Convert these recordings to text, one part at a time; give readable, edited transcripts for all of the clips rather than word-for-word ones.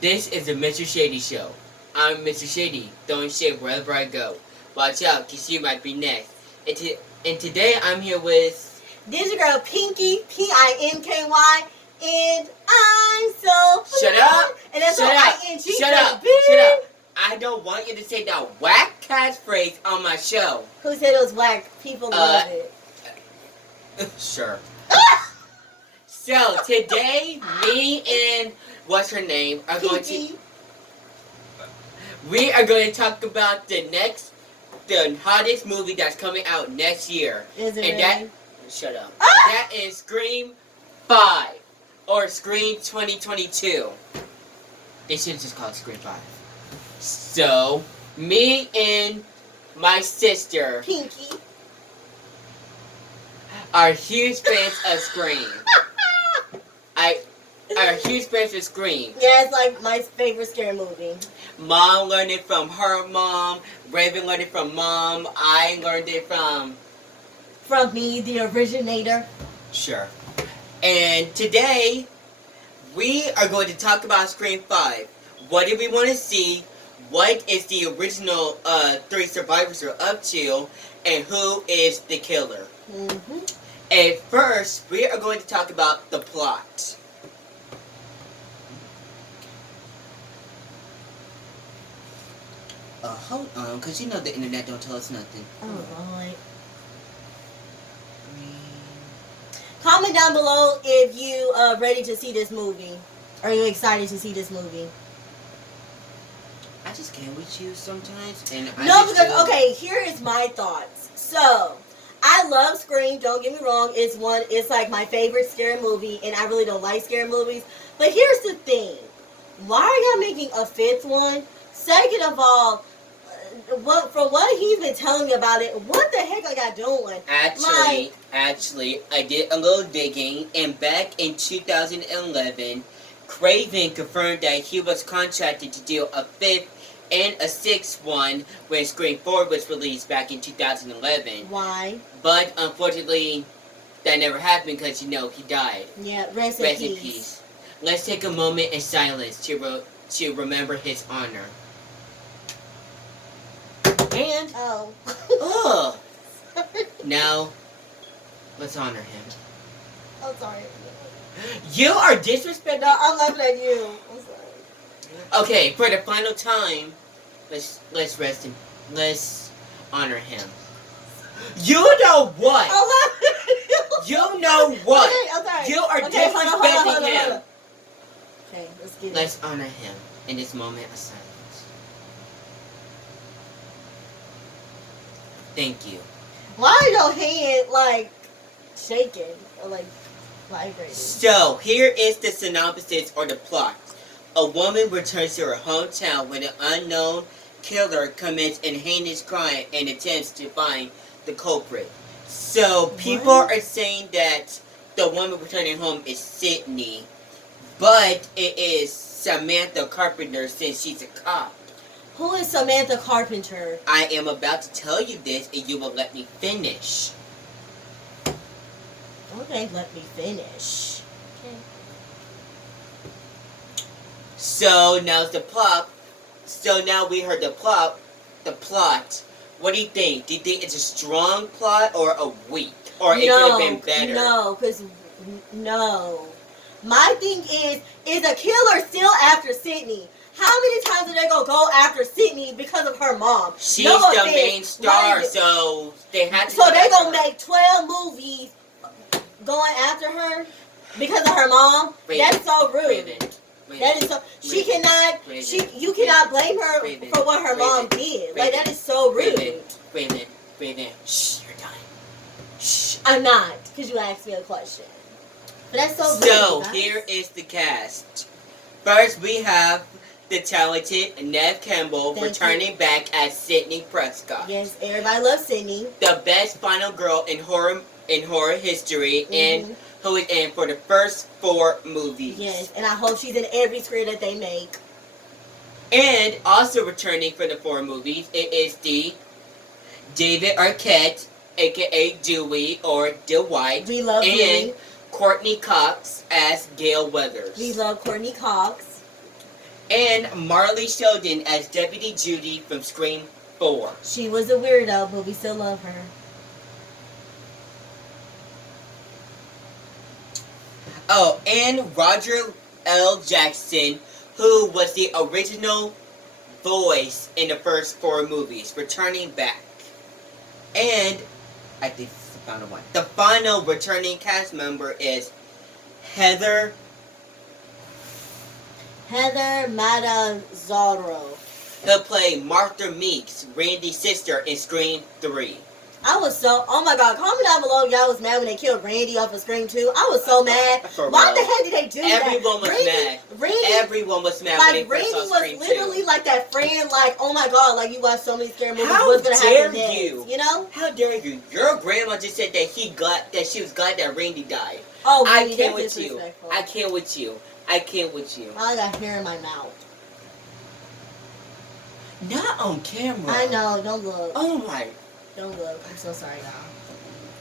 This is the Mr. Shady Show. I'm Mr. Shady, throwing shade wherever I go. Watch out, cause you might be next. And today I'm here with... This is your girl Pinky, Pinky, and I'm so Shut up! And that's Shut what up! I-N-G, Shut up! baby. Shut up! I don't want you to say that whack catchphrase on my show. Who said it was whack? People love it. Sure. So today, me and what's her name are going to... Pinky. We are going to talk about the hottest movie that's coming out next year. Is it And really? shut up. Ah! That is Scream 5 or Scream 2022. They should just call it Scream 5. So, me and my sister Pinky. are huge fans of Scream. Are huge fans of Scream. Yeah, it's like my favorite scary movie. Mom learned it from her mom. Raven learned it from mom. I learned it from... From me, the originator. Sure. And today, we are going to talk about Scream 5. What did we want to see? What is the original 3 survivors are up to? And who is the killer? Mm-hmm. And first, we are going to talk about the plot. Hold on, because you know the internet don't tell us nothing. Alright. Comment down below if you are ready to see this movie. Are you excited to see this movie? I just can't with you sometimes. And Okay, here is my thoughts. So, I love Scream, don't get me wrong. It's like my favorite scary movie, and I really don't like scary movies. But here's the thing. Why are y'all making a 5th one? Second of all, from what he's been telling me about it, what the heck are y'all doing? Actually, I did a little digging, and back in 2011, Craven confirmed that he was contracted to do a 5th and a 6th one when Scream 4 was released back in 2011. Why? But unfortunately, that never happened because, he died. Yeah, rest in peace. Let's take a moment in silence to remember his honor. And... Oh. Oh! Now, let's honor him. I'm sorry. You are disrespecting... No, I'm laughing at you. I'm sorry. Okay, for the final time, let's rest him. Let's honor him. You know what? I'm laughing at you. You know what? Okay, I'm sorry. You are Okay, hold disrespecting on. him. Okay, let's get it. Let's honor him in this moment of silence. Thank you. Why are your hand, like, shaking or, like, vibrating? So, here is the synopsis or the plot. A woman returns to her hometown when an unknown killer commits a heinous crime and attempts to find the culprit. So, people are saying that the woman returning home is Sydney, but it is Samantha Carpenter since she's a cop. Who is Samantha Carpenter? I am about to tell you this and you will let me finish. Okay, let me finish. Okay. So now's the plot. So now we heard the plot. What do you think? Do you think it's a strong plot or a weak? Or it could have been better? No. My thing is a killer still after Sydney? How many times are they gonna go after Sydney because of her mom? She's the main star, so they had to. So they gonna make 12 movies going after her because of her mom? That's so rude. That is so. She cannot. You cannot blame her for what her mom did. Like, that is so rude. Raven. Shh, you're done. Shh, I'm not, because you asked me a question. But that's so rude. So here is the cast. First, we have the talented Neve Campbell returning back as Sydney Prescott. Yes, everybody loves Sydney. The best final girl in horror history, and who is in for the first 4 movies. Yes, and I hope she's in every script that they make. And also returning for the 4 movies, it is the David Arquette, aka Dewey or Dwight. We love and Courtney Cox as Gail Weathers. We love Courtney Cox. And Marley Sheldon as Deputy Judy from Scream 4. She was a weirdo, but we still love her. Oh, and Roger L. Jackson, who was the original voice in the first 4 movies, returning back. And I think this is the final one. The final returning cast member is Heather Matazzaro. who played Martha Meeks, Randy's sister in Scream 3. I was so, oh my god, comment down below if y'all was mad when they killed Randy off of Scream 2. I was so mad. For Why real. the hell did they do Everyone that? was mad. Randy, Everyone was mad when like, they first Randy saw was Scream 2. literally like that friend, like, oh my god, like, you watch so many scary movies, How what's gonna dare happen next? you? You know? How dare you? Your grandma just said that she was glad that Randy died. Oh, I really, can't that's with you. disrespectful. I can't with you. I can't with you. I got hair in my mouth. Not on camera. I know, don't look. Oh my. Don't look. I'm so sorry, y'all.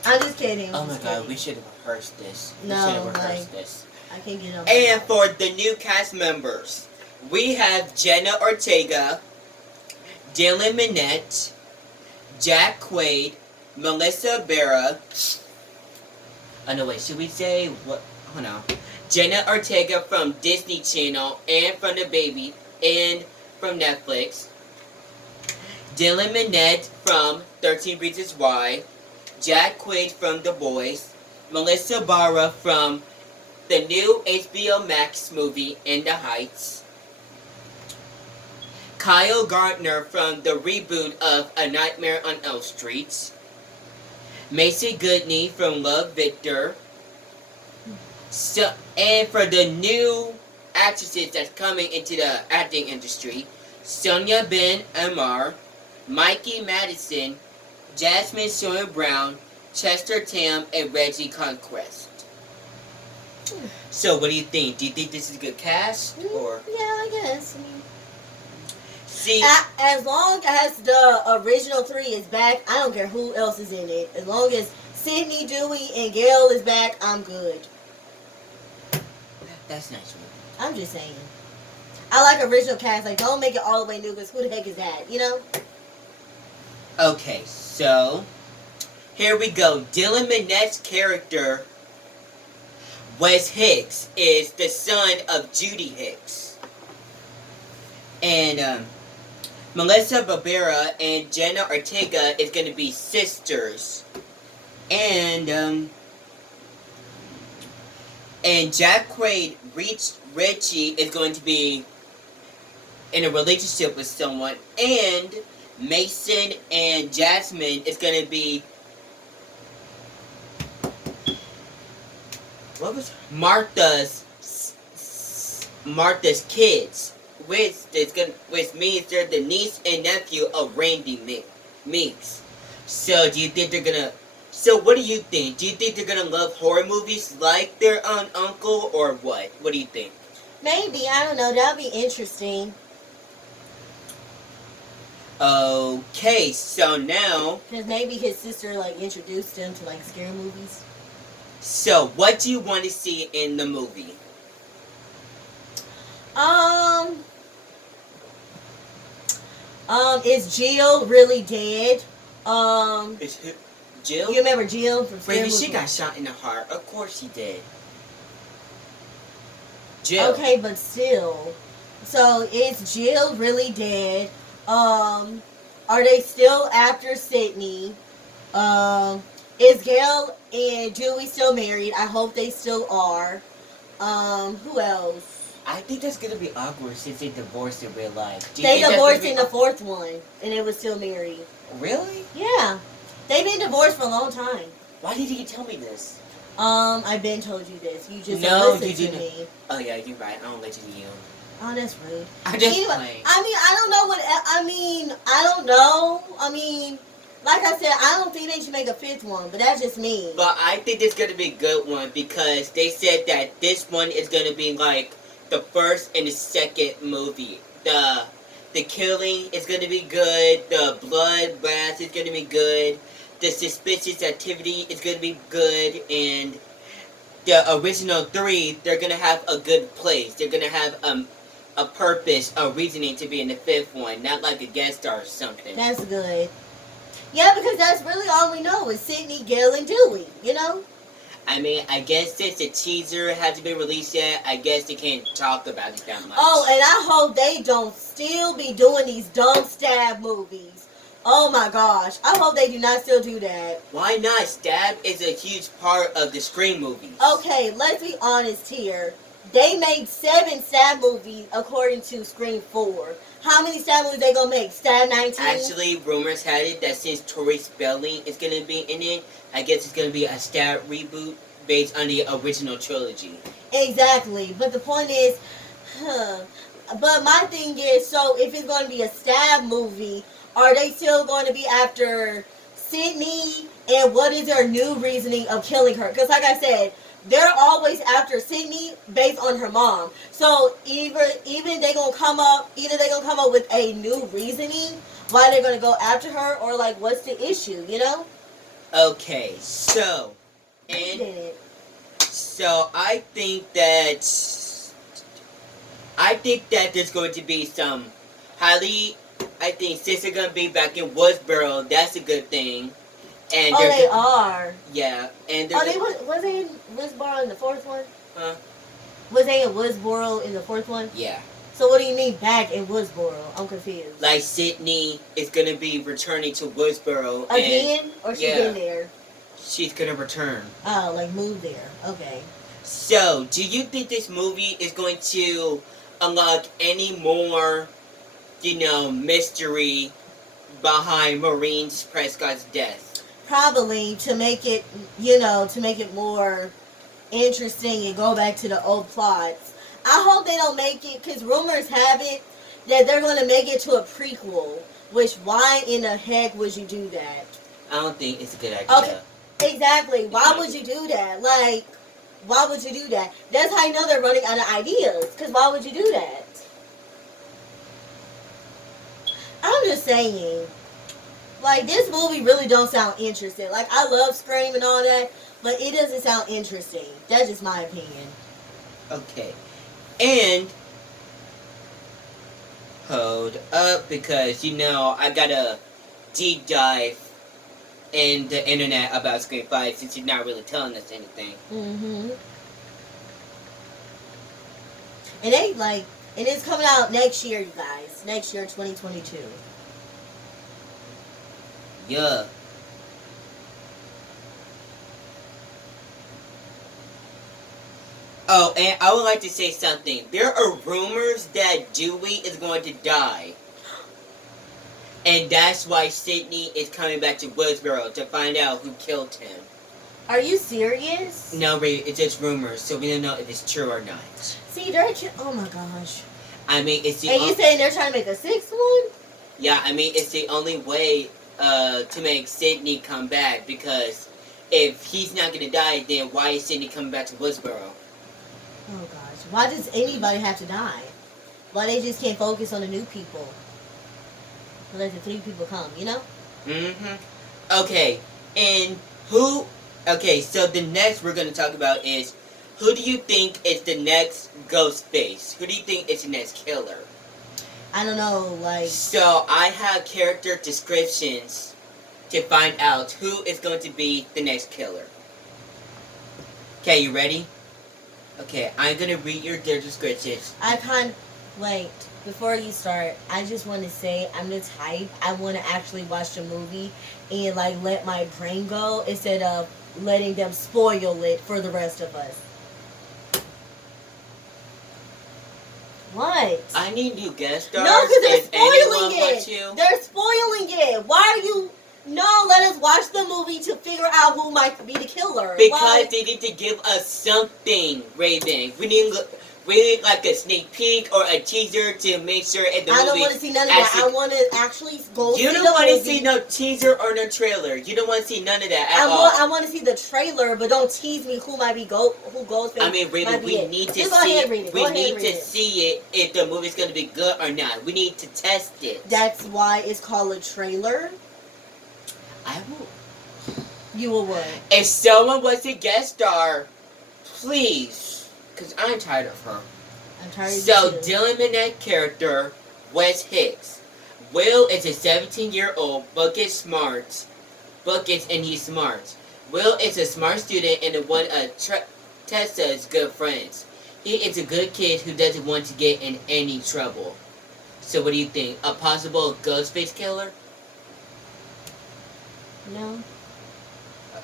I'm just kidding. Oh I'm my just god. kidding. We should have rehearsed this. No, We should have like- rehearsed this. I can't get on. And for the new cast members, we have Jenna Ortega, Dylan Minnette, Jack Quaid, Melissa Barra. Oh no, wait. Should we say what? Oh no. Jenna Ortega from Disney Channel and from The Baby and from Netflix. Dylan Minnette from 13 Reasons Why. Jack Quaid from The Boys. Melissa Barra from the new HBO Max movie In the Heights. Kyle Gardner from the reboot of A Nightmare on Elm Street. Macy Goodney from Love Victor. So, and for the new actresses that's coming into the acting industry, Sonia Ben Amar, Mikey Madison, Jasmine Sawyer Brown, Chester Tam, and Reggie Conquest. So, what do you think? Do you think this is a good cast, or Yeah, I guess. I mean, see? as long as the original 3 is back, I don't care who else is in it. As long as Sydney, Dewey, and Gail is back, I'm good. That's nice. I'm just saying. I like original cast. Like, don't make it all the way new, because who the heck is that? You know? Okay, so here we go. Dylan Minnette's character, Wes Hicks, is the son of Judy Hicks. And Melissa Barbera and Jenna Ortega is going to be sisters. And Jack Quaid, Richie, is going to be in a relationship with someone. And Mason and Jasmine is going to be... What was Martha's kids, which means they're the niece and nephew of Randy Meeks. So do you think they're gonna? So what do you think? Do you think they're gonna love horror movies like their uncle, or what? What do you think? Maybe. I don't know. That'll be interesting. Okay, so now, Because maybe his sister, like, introduced him to, like, scary movies. so what do you want to see in the movie? Is Jill really dead? Is Jill? You remember Jill from Scary Wait, she Movie? got shot in the heart. Of course she did. Jill. Okay, but still. So, is Jill really dead? Are they still after Sydney? Is Gail and Dewey still married? I hope they still are. Who else? I think that's gonna be awkward since they divorced in real life. Do you They think that's divorced gonna in be the 4th one, and they were still married. Really? Yeah. They've been divorced for a long time. Why did you tell me this? I've been told you this. You just No, don't listen you to didn't. me. Oh yeah, you're right. I don't listen to you. Oh, that's rude. I'm just Anyway, playing. I don't know what, I don't know. Like I said, I don't think they should make a 5th one, but that's just me. But I think it's gonna be a good one because they said that this one is gonna be like the first and the second movie. The killing is gonna be good. The blood bath is gonna be good. The suspicious activity is gonna be good, and the original 3, they're gonna have a good place. They're gonna have a purpose, a reasoning to be in the fifth one, not like a guest star or something. That's good. Yeah, because that's really all we know is Sydney, Gail, and Dewey, you know? I mean, I guess since the teaser hasn't been released yet, I guess they can't talk about it that much. Oh, and I hope they don't still be doing these dumb stab movies. Oh my gosh. I hope they do not still do that. Why not? Stab is a huge part of the Scream movies. Okay, let's be honest here. They made 7 stab movies according to Scream 4. How many stab movies they gonna make? Stab 19? Actually, rumors had it that since Tori Spelling is gonna be in it, I guess it's gonna be a stab reboot based on the original trilogy. Exactly. But the point is, but my thing is, so if it's gonna be a stab movie, are they still going to be after Sydney? And what is their new reasoning of killing her? Because like I said, they're always after Sydney based on her mom. So either they gonna come up with a new reasoning why they're gonna go after her, or like what's the issue, you know? Okay, so I think that there's going to be some I think since they're gonna be back in Woodsboro, that's a good thing. And they are. Yeah, and was they in Woodsboro in the 4th one? Huh? Was they in Woodsboro in the 4th one? Yeah. So what do you mean back in Woodsboro? I'm confused. Like Sydney is gonna be returning to Woodsboro again, or she's been there? She's gonna return. Oh, like move there. Okay. So, do you think this movie is going to unlock any more, mystery behind Maureen Prescott's death? Probably to make it, more interesting and go back to the old plots. I hope they don't make it, because rumors have it that they're going to make it to a prequel. Which, why in the heck would you do that? I don't think it's a good idea. Okay, exactly. Why would you do that? Like, why would you do that? That's how you know they're running out of ideas. Because why would you do that? I'm just saying. Like, this movie really don't sound interesting. Like, I love Scream and all that, but it doesn't sound interesting. That's just my opinion. Okay. And hold up, because I gotta deep dive in the internet about Scream 5 since you're not really telling us anything. Mm-hmm. And it's coming out next year, you guys. Next year, 2022. Yeah. Oh, and I would like to say something. There are rumors that Dewey is going to die. And that's why Sydney is coming back to Woodsboro to find out who killed him. Are you serious? No, Ray, it's just rumors, so we don't know if it's true or not. See, oh my gosh. I mean, it's the And you saying they're trying to make a 6th one? Yeah, I mean, it's the only way to make Sydney come back, because if he's not going to die, then why is Sydney coming back to Woodsboro? Oh gosh. Why does anybody have to die? Why they just can't focus on the new people? Let the 3 people come, you know? Mm-hmm. Okay, so the next we're going to talk about is, who do you think is the next Ghostface? Who do you think is the next killer? I don't know, like... So, I have character descriptions to find out who is going to be the next killer. Okay, you ready? Okay, I'm going to read your descriptions. Wait, before you start, I just want to say I'm the type, I want to actually watch the movie and, like, let my brain go instead of letting them spoil it for the rest of us. What? I need new guest stars. No, because they're spoiling it. it. They're spoiling it. Why are you... No, let us watch the movie to figure out who might be the killer. Because they need to give us something, Raven. We need like a sneak peek or a teaser to make sure if the movie... I don't want to see none of that. I want to actually go see the movie. You don't want to see no teaser or no trailer. You don't want to see none of that at all. I want to see the trailer, but don't tease me who might be who goes. I mean, Raven, we need to see it. We need to see it if the movie's going to be good or not. We need to test it. That's why it's called a trailer. I will. You will what? If someone was a guest star, please, because I'm tired of her. I'm tired of So, you too. Dylan Minnette character, Wes Hicks. Will is a 17-year-old, but he's smart. Will is a smart student and one of Tessa's good friends. He is a good kid who doesn't want to get in any trouble. So what do you think? A possible Ghostface killer? No.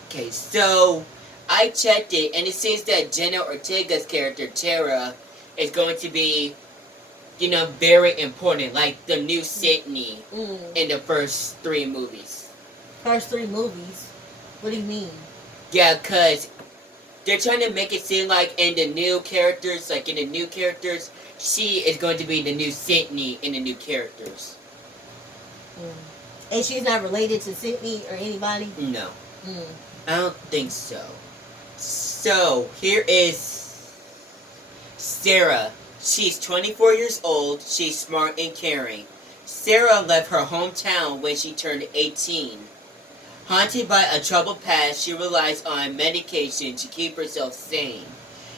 Okay, so I checked it and it seems that Jenna Ortega's character, Tara, is going to be, very important. Like the new Sydney in the first 3 movies. First 3 movies? What do you mean? Yeah, because they're trying to make it seem like in the new characters, she is going to be the new Sydney in the new characters. And she's not related to Sydney or anybody? No. I don't think so. So, here is Sarah. She's 24 years old. She's smart and caring. Sarah left her hometown when she turned 18. Haunted by a troubled past, she relies on medication to keep herself sane.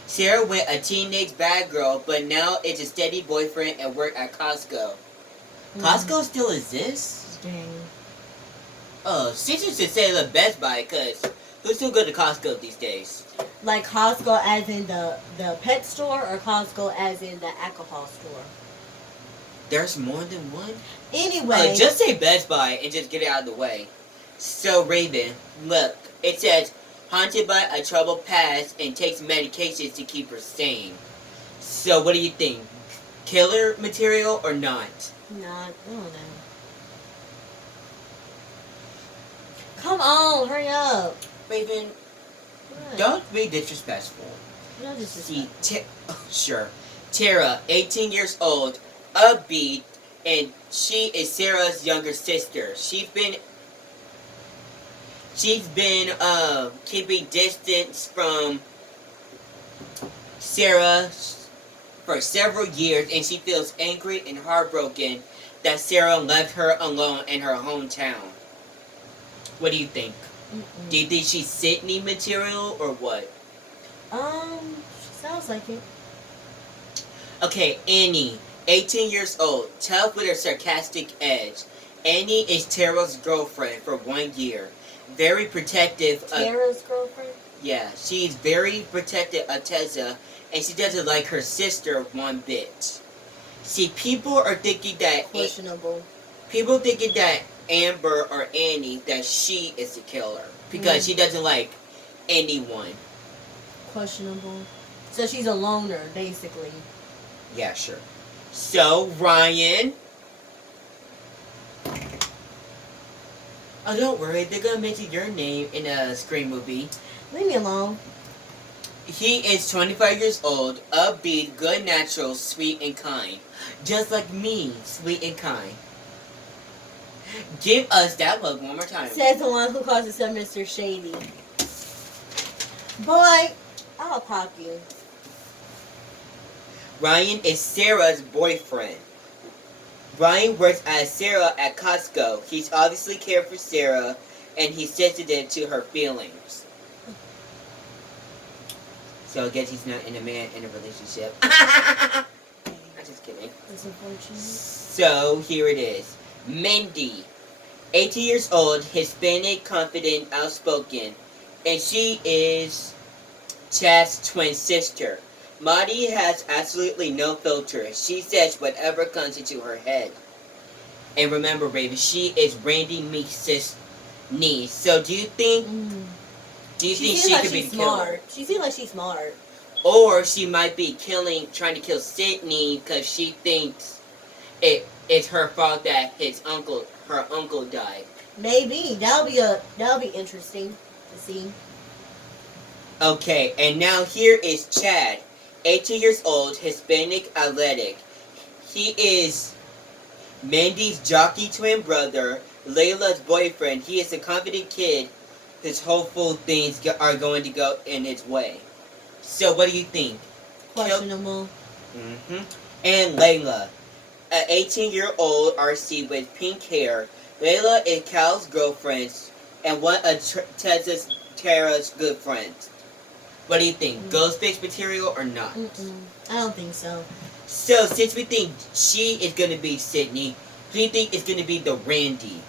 Sarah went a teenage bad girl, but now is a steady boyfriend and work at Costco. Costco still exists? Dang. Oh, she should say the Best Buy, because who's still go to Costco these days? Like Costco as in the pet store or Costco as in the alcohol store? There's more than one? Anyway. Just say Best Buy and just get it out of the way. So, Raven, look, it says, haunted by a troubled past and takes medications to keep her sane. So, what do you think? Killer material or not? Not, I don't know. Come on, hurry up. Raven, What? don't be disrespectful. No disrespect. See, sure. Tara, 18 years old, upbeat, and she is Sarah's younger sister. She's been keeping distance from Sarah for several years, and she feels angry and heartbroken that Sarah left her alone in her hometown. What do you think? Do you think she's Sydney material or what? She sounds like it. Okay, Annie, 18 years old, tough with a sarcastic edge. Annie is Tara's girlfriend for 1 year. Very protective. Tara's girlfriend? Yeah, she's very protective of Tessa, and she doesn't like her sister one bit. See, people are thinking that... Questionable. People thinking that Amber or Annie, that she is the killer. Because she doesn't like anyone. Questionable. So she's a loner, basically. Yeah, sure. So, Ryan... Oh, don't worry. They're going to mention your name in a Scream movie. Leave me alone. He is 25 years old, upbeat, good natural, sweet and kind. Just like me, sweet and kind. Give us that look one more time. Says the one who calls himself Mr. Shady. Boy, I'll pop you. Ryan is Sarah's boyfriend. Ryan works as Sarah at Costco. He's obviously cared for Sarah, and he's sensitive to her feelings. So I guess he's not in a relationship. I'm just kidding. That's unfortunate. So here it is. Mindy, 18 years old, Hispanic, confident, outspoken, and she is Chad's twin sister. Maddie has absolutely no filter. She says whatever comes into her head. And remember, Raven, she is Randy Meeks' niece. So do you think she could be the killer? She seems like she's smart. Or she might be trying to kill Sydney because she thinks it's her fault that her uncle died. Maybe. That'll be interesting to see. Okay, and now here is Chad. 18 years old, Hispanic, athletic. He is Mandy's jockey twin brother, Layla's boyfriend. He is a confident kid. His hopeful things are going to go in his way. So what do you think? Questionable. And Layla, an 18-year-old RC with pink hair. Layla is Cal's girlfriend and one of Tara's good friends. What do you think? Ghostface material or not? I don't think so. So since we think she is gonna be Sydney, who do you think is gonna be the Randy?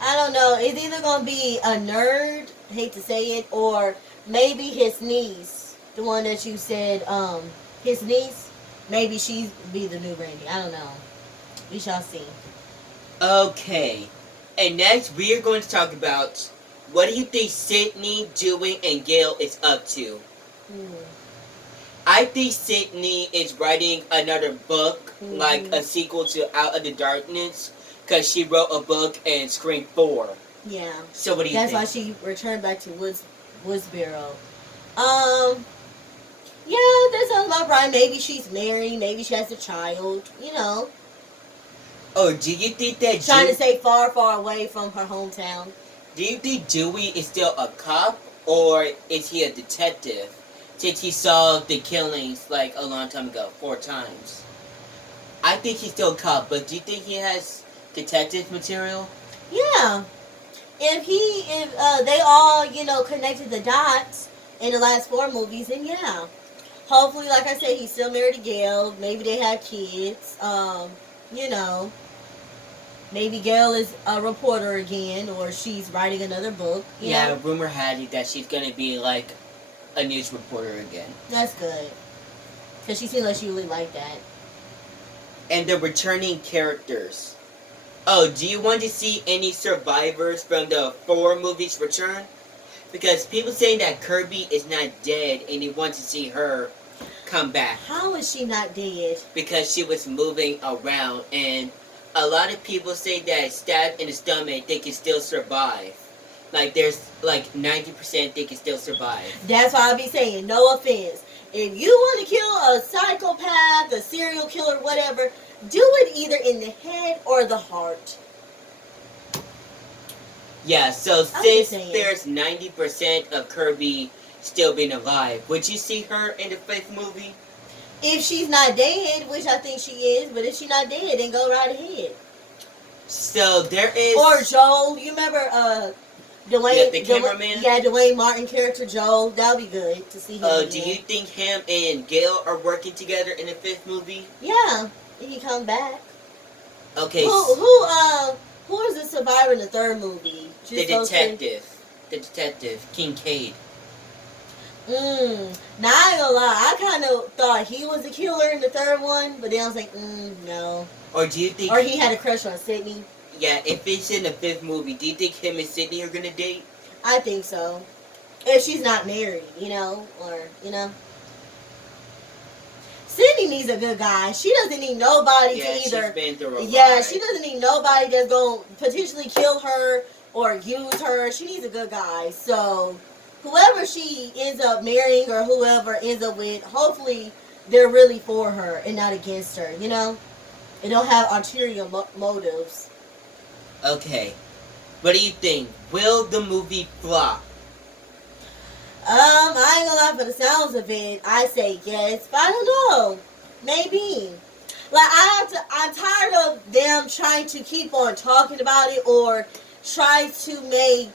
I don't know. It's either gonna be a nerd, hate to say it, or maybe his niece, the one that you said, his niece. Maybe she be the new Randy. I don't know. We shall see. Okay. And next we are going to talk about what do you think Sydney, Dewey, and Gail is up to? I think Sydney is writing another book, like a sequel to Out of the Darkness, because she wrote a book in Scream 4. Yeah. So what do you That's think? why she returned back to Woodsboro. Yeah, that sounds about right. Maybe she's married. Maybe she has a child. You know, Oh, do you think that trying to stay far, far away from her hometown. Do you think Dewey is still a cop or is he a detective? Since he solved the killings like a long time ago, 4 times. I think he's still a cop, but do you think he has detective material? Yeah. If they all, connected the dots in the last 4 movies, then yeah. Hopefully, like I said, he's still married to Gail. Maybe they have kids. You know, maybe Gail is a reporter again, or she's writing another book. You know? Rumor had it that she's gonna be like a news reporter again. That's good. Because she seems like she really liked that. And the returning characters. Oh, do you want to see any survivors from the 4 movies return? Because people saying that Kirby is not dead and they want to see her come back. How is she not dead? Because she was moving around, and a lot of people say that stabbed in the stomach they can still survive. Like there's like 90% they can still survive. That's why I be saying, no offense. If you want to kill a psychopath, a serial killer, whatever, do it either in the head or the heart. Yeah, so I'm since just saying. there's 90% of Kirby still being alive, would you see her in the 5th movie? If she's not dead, which I think she is, but if she's not dead, then go right ahead. So there is... Or Joel, you remember Dwayne? Yeah, the cameraman? Dwayne Martin character Joel. That'll be good to see him. do again. you think him and Gail are working together in the 5th movie? Yeah, if he come back. Okay, Who is the survivor in the 3rd movie? the detective, Kincaid. Now I ain't gonna lie, I kind of thought he was the killer in the 3rd one, but then I was like, no. Or do you think... Or he had a crush on Sydney. Yeah, if it's in the 5th movie, do you think him and Sydney are gonna date? I think so. If she's not married, Sydney needs a good guy. She doesn't need nobody to either. She's been through a lot. Yeah, she doesn't need nobody that's going to potentially kill her or use her. She needs a good guy. So, whoever she ends up marrying or whoever ends up with, hopefully they're really for her and not against her, They don't have ulterior motives. Okay. What do you think? Will the movie flop? I ain't gonna lie, for the sounds of it, I say yes, but I don't know. Maybe. Like, I'm tired of them trying to keep on talking about it or try to make,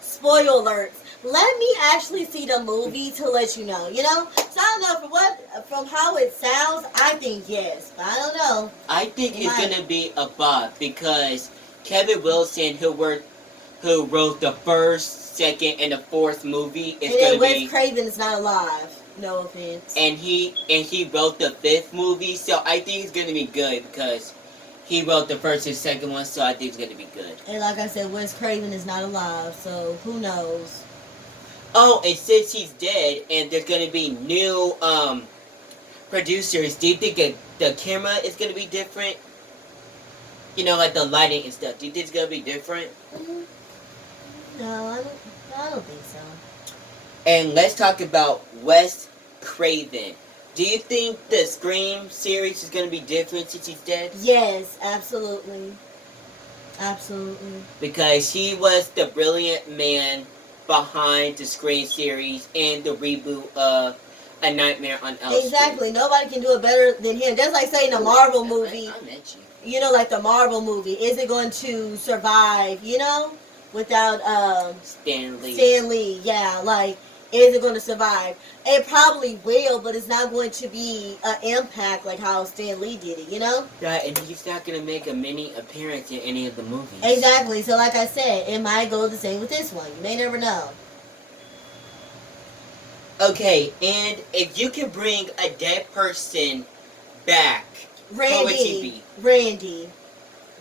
spoiler alerts. Let me actually see the movie to let you know, So I don't know, from how it sounds, I think yes, but I don't know. I think it's gonna be a flop because Kevin Wilson, who wrote the 1st, 2nd, and the 4th movie, is and then gonna Wes Craven is not alive. No offense. And he wrote the 5th movie, so I think it's gonna be good because he wrote the 1st and 2nd one, so I think it's gonna be good. And like I said, Wes Craven is not alive, so who knows? Oh, and since he's dead, and there's gonna be new producers, do you think the camera is gonna be different? Like the lighting and stuff. Do you think it's gonna be different? No, I don't think so. And let's talk about Wes Craven. Do you think the Scream series is gonna be different since he's dead? Yes, absolutely. Absolutely. Because he was the brilliant man behind the Scream series and the reboot of A Nightmare on Elm Street. Exactly. Nobody can do it better than him. That's like saying a Marvel movie. I met you. Like the Marvel movie. Is it going to survive, without Stan Lee. Stan Lee, yeah. Like, is it going to survive? It probably will, but it's not going to be an impact like how Stan Lee did it, you know? Right, and he's not gonna make a mini appearance in any of the movies. Exactly. So like I said, it might go the same with this one. You may never know. Okay, and if you can bring a dead person back, what would he be? Randy.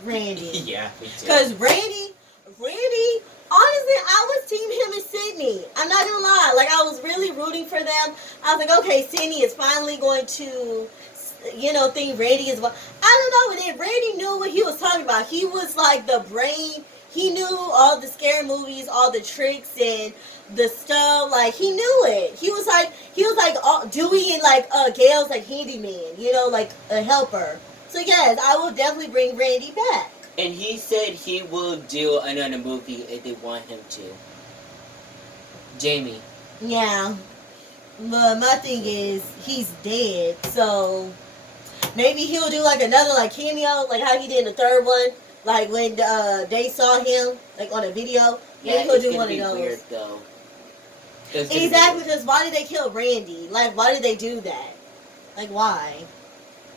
Yeah, me too. Because Randy, honestly, I was team him and Sydney. I'm not gonna lie. Like, I was really rooting for them. I was like, okay, Sydney is finally going to, think Randy is. I don't know. And then Randy knew what he was talking about. He was like the brain. He knew all the scary movies, all the tricks and the stuff. Like, he knew it. He was like Dewey and like Gail's like handyman. Like a helper. So yes, I will definitely bring Randy back. And he said he will do another movie if they want him to. Jamie. Yeah. But my thing is, he's dead, so maybe he'll do like another like cameo, like how he did in the third one, like when they saw him like on a video. Maybe Yeah, he'll do it's one gonna of be those. weird though. It's gonna be Exactly, weird. because why did they kill Randy? Like, why did they do that? Like, why?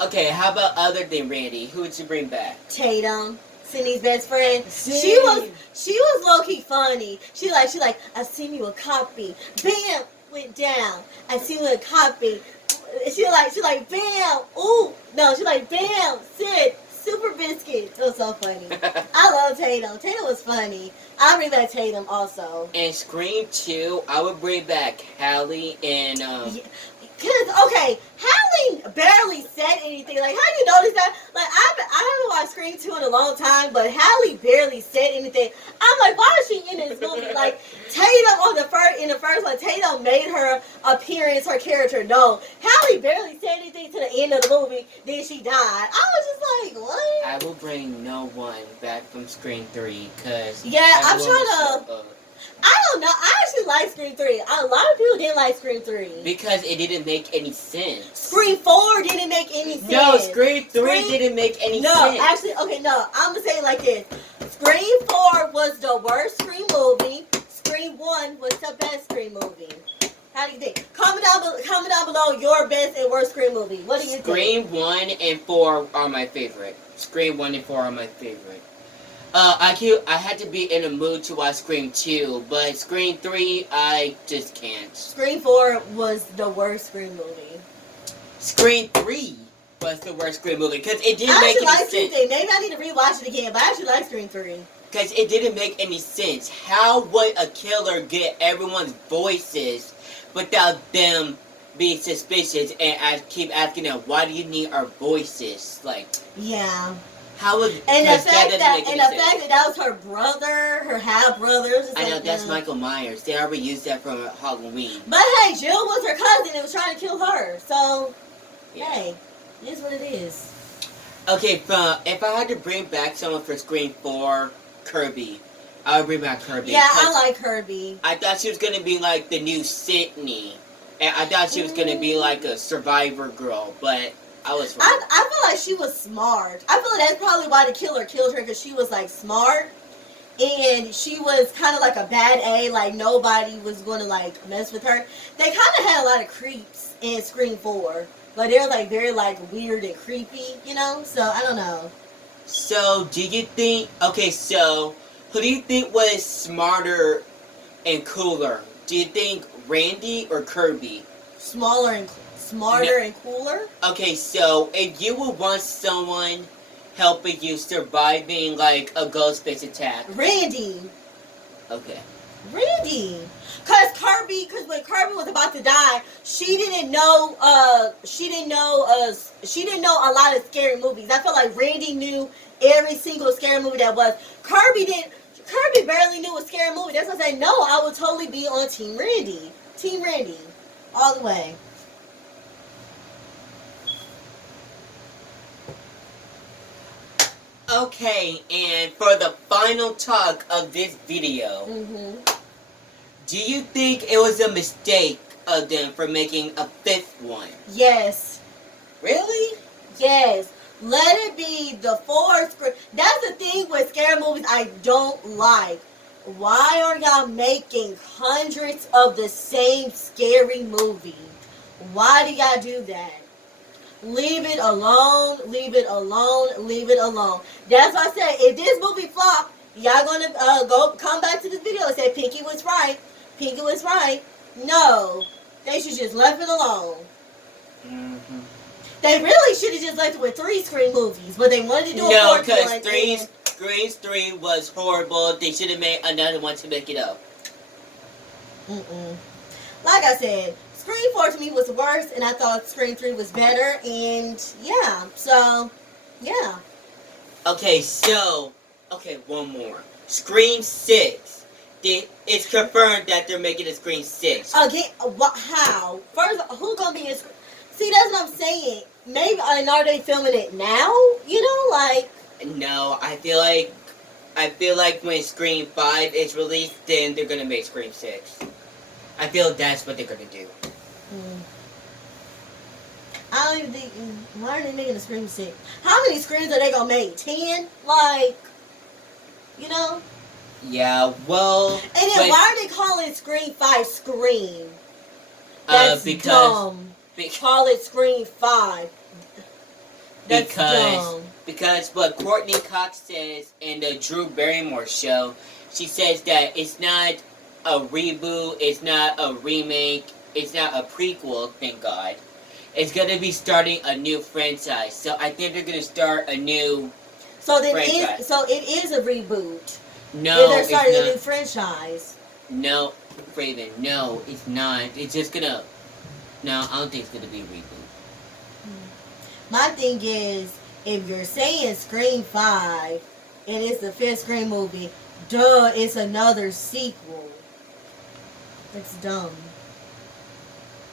Okay, how about other than Randy? Who would you bring back? Tatum, Sydney's best friend. Sydney. She was low key funny. She like, I seen you a copy. Bam, went down. I seen you a copy. She like, bam. Ooh, no, she like, bam. Sid, super biscuit. It was so funny. I love Tatum. Tatum was funny. I bring back Tatum also. And Scream 2, I would bring back Hallie and Cause okay, Hallie barely said anything. Like, how do you notice that? Like, I haven't watched Scream 2 in a long time, but Hallie barely said anything. I'm like, why is she in this movie? Like, Tatum in the first one, Tatum made her appearance, her character known. Hallie barely said anything to the end of the movie. Then she died. I was just like, what? I will bring no one back from Scream 3 because Yeah, I'm trying to. I don't know. I actually like Scream 3. A lot of people didn't like Scream 3. because it didn't make any sense. Scream 4 didn't make any sense. No, Scream 3 didn't make any sense. No, actually, okay, no. I'm going to say it like this. Scream 4 was the worst Scream movie. Scream 1 was the best Scream movie. How do you think? Comment down below your best and worst Scream movie. What do you think? Scream 1 and 4 are my favorite. Scream 1 and 4 are my favorite. I had to be in a mood to watch Scream 2, but Scream 3, I just can't. Scream 4 was the worst Scream movie. Scream 3 was the worst Scream movie because it didn't I make actually any like Scream sense. 3. Maybe I need to rewatch it again, but I actually like Scream 3. Because it didn't make any sense. How would a killer get everyone's voices without them being suspicious and keep asking them, why do you need our voices? Like, Yeah. how would... And the because fact doesn't that make any sense. that was her brother, her half brother. I know, that's Michael Myers. They already used that from Halloween. But hey, Jill was her cousin and was trying to kill her. So, Yeah. hey, it is what it is. Okay, if I had to bring back someone for Scream 4, Kirby. I would bring back Kirby. Yeah, I like Kirby. I thought she was going to be like the new Sydney. And I thought she was going to be like a survivor girl, but I was wrong. I feel like she was smart. I feel like that's probably why the killer killed her, because she was like smart. And she was kind of like a bad A, like nobody was going to like mess with her. They kind of had a lot of creeps in Scream 4. Like they're like very like weird and creepy, you know? So I don't know. So, do you think... Okay, so, who do you think was smarter and cooler? Do you think Randy or Kirby? Smarter and cooler? Okay, so, if you would want someone helping you surviving, like, a Ghostface attack... Randy. Okay. Randy. Cause when Kirby was about to die, she didn't know a lot of scary movies. I feel like Randy knew every single scary movie that was. Kirby barely knew a scary movie. That's why I say no, I would totally be on Team Randy. Team Randy. All the way. Okay, and for the final talk of this video, do you think it was a mistake of them for making a 5th one? Yes. Really? Yes. Let it be the 4th. That's the thing with scary movies I don't like. Why are y'all making hundreds of the same scary movie? Why do y'all do that? Leave it alone, leave it alone, leave it alone. That's why I said, if this movie flop, y'all gonna come back to this video and say Pinky was right. Pinky was right. No, they should just left it alone. Mm-hmm. They really should have just left it with 3 Scream movies, but they wanted to do a No, fourth one. because Scream 3 was horrible. They should have made another one to make it up. Like I said, Scream 4 to me was worse, and I thought Scream 3 was better, and yeah, so, yeah. Okay, one more. Scream 6. It's confirmed that they're making a Scream 6. Again, how? First, who's gonna be in Scream? See, that's what I'm saying. Maybe, are they filming it now? You know, like... No, I feel like when Scream 5 is released, then they're gonna make Scream 6. I feel that's what they're gonna do. I don't even think... Why are they making a Scream 6? How many Screams are they gonna make? 10? Like... You know? Yeah, well... And then why are they calling Scream 5 Scream? That's dumb. Call it Scream 5. That's dumb. Because what Courtney Cox says in the Drew Barrymore show, she says that it's not a reboot, it's not a remake, it's not a prequel, thank God. It's going to be starting a new franchise. So I think they're going to start a new franchise. So it is a reboot. No, they're starting it's a not. new franchise. No, Raven, no, it's not. It's just going to... No, I don't think it's going to be a reboot. My thing is, if you're saying Scream 5 and it's the 5th Scream movie, duh, it's another sequel. That's dumb.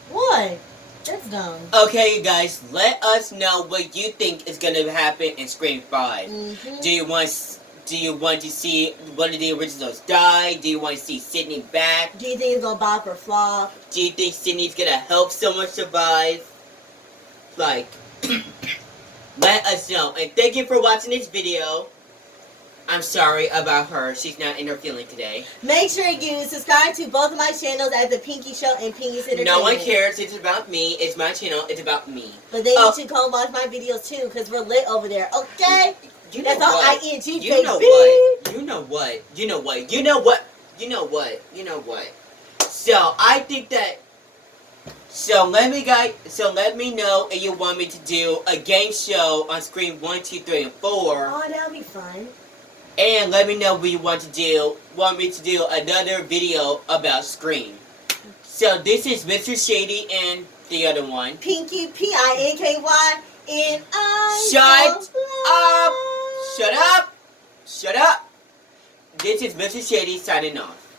What? That's dumb. Okay, you guys, let us know what you think is going to happen in Scream 5. Mm-hmm. Do you want to see one of the originals die? Do you want to see Sydney back? Do you think it's gonna bop or flop? Do you think Sydney's gonna help someone survive? Like, let us know. And thank you for watching this video. I'm sorry about her. She's not in her feeling today. Make sure you subscribe to both of my channels at The Pinky Show and Pinky's Entertainment. No one cares. It's about me. It's my channel. It's about me. But then you should go watch my videos too, because we're lit over there. Okay? You know That's all what? I-N-G, baby. You know what? You know what? You know what? You know what? You know what? You know what? So I think that. So let me know if you want me to do a game show on Scream 1, 2, 3, and 4. Oh, that'll be fun. And let me know what you want me to do another video about Scream. So this is Mr. Shady and the other one. Pinky, P-I-N-K-Y, and I. Shut up! Shut up! Shut up! This is Mr. Shady signing off.